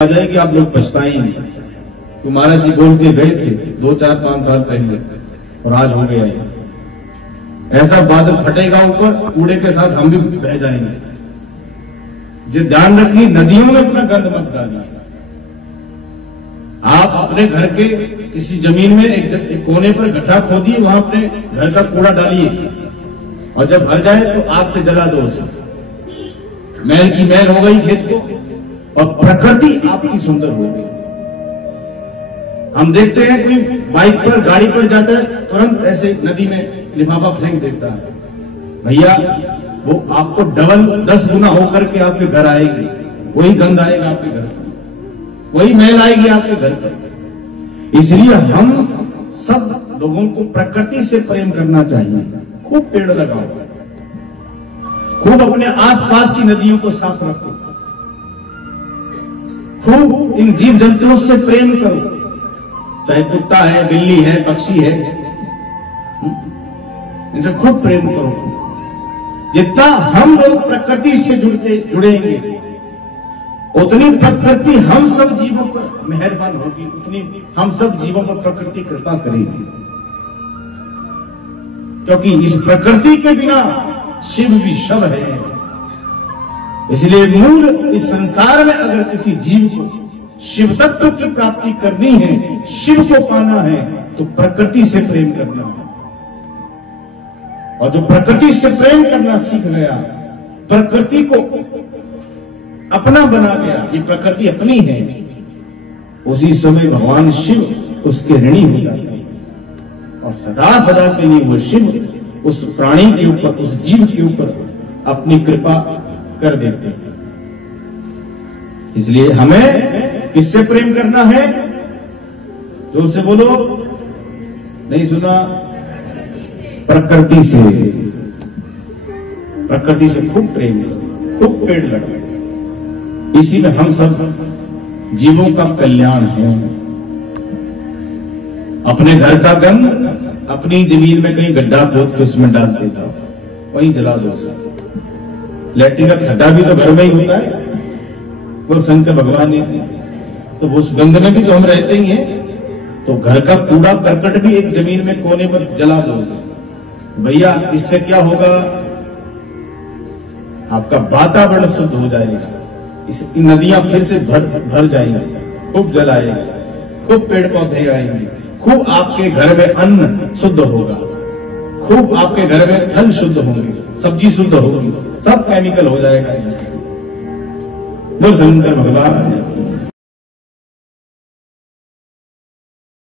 आ जाए कि आप लोग पछताएंगे कि महाराज जी बोल के गए थे 2, 4, 5 साल पहले और आज हो गया है। ऐसा बादल फटेगा ऊपर, कूड़े के साथ हम भी बह जाएंगे। जो ध्यान रखिए, नदियों में अपना गंद मत डालिए। आप अपने घर के किसी जमीन में एक कोने पर गड्ढा खोदिए, वहां अपने घर का कूड़ा डालिए और जब भर जाए तो आग से जला दो उसे। मैल की मैल हो गई खेत को और प्रकृति आपकी सुंदर हो गई। हम देखते हैं कोई बाइक पर गाड़ी पर जाता है, तुरंत ऐसे नदी में लिफाफा फेंक देता है। भैया वो आपको डबल 10 गुना होकर के आपके घर आएगी, वही गंद आएगा आपके घर पर, वही मैल आएगी आपके घर पर। इसलिए हम सब लोगों को प्रकृति से प्रेम करना चाहिए। खूब पेड़ लगाओ, खूब अपने आसपास की नदियों को साफ रखो, खूब इन जीव जंतुओं से प्रेम करो, चाहे कुत्ता है, बिल्ली है, पक्षी है, इनसे खूब प्रेम करो। जितना हम लोग प्रकृति से जुड़ेंगे उतनी प्रकृति हम सब जीवों पर मेहरबान होगी, उतनी हम सब जीवों पर प्रकृति कृपा करेगी। क्योंकि इस प्रकृति के बिना शिव भी शव है। इसलिए मूल इस संसार में अगर किसी जीव को शिव तत्व की प्राप्ति करनी है, शिव को पाना है, तो प्रकृति से प्रेम करना है। और जो प्रकृति से प्रेम करना सीख गया, प्रकृति को अपना बना गया, ये प्रकृति अपनी है, उसी समय भगवान शिव उसके ऋणी हो जाते हैं और सदा सदा के लिए वो शिव उस प्राणी के ऊपर, उस जीव के ऊपर अपनी कृपा कर देते हैं। इसलिए हमें किससे प्रेम करना है? जोर से बोलो, नहीं सुना? प्रकृति से। प्रकृति से खूब प्रेम करो, खूब पेड़ लगाओ। इसी में हम सब जीवों का कल्याण है। अपने घर का गंद अपनी जमीन में कहीं गड्ढा खोद के उसमें डाल देता, वहीं जला दो उसे। लैट्रिन का खड्डा भी तो घर में ही होता है, वो शंकर भगवान ने दिया, तो उस गंद में भी तो हम रहते ही हैं। तो घर का कूड़ा करकट भी एक जमीन में कोने पर जला दो उसे। भैया इससे क्या होगा? आपका वातावरण शुद्ध हो जाएगा, इसकी नदियां फिर से भर जाएंगी, खूब जल आएगा, खूब पेड़ पौधे आएंगे, खूब आपके घर में अन्न शुद्ध होगा, खूब आपके घर में फल शुद्ध होंगे, सब्जी शुद्ध होगी, सब केमिकल हो जाएगा। बोल शंकर भगवान।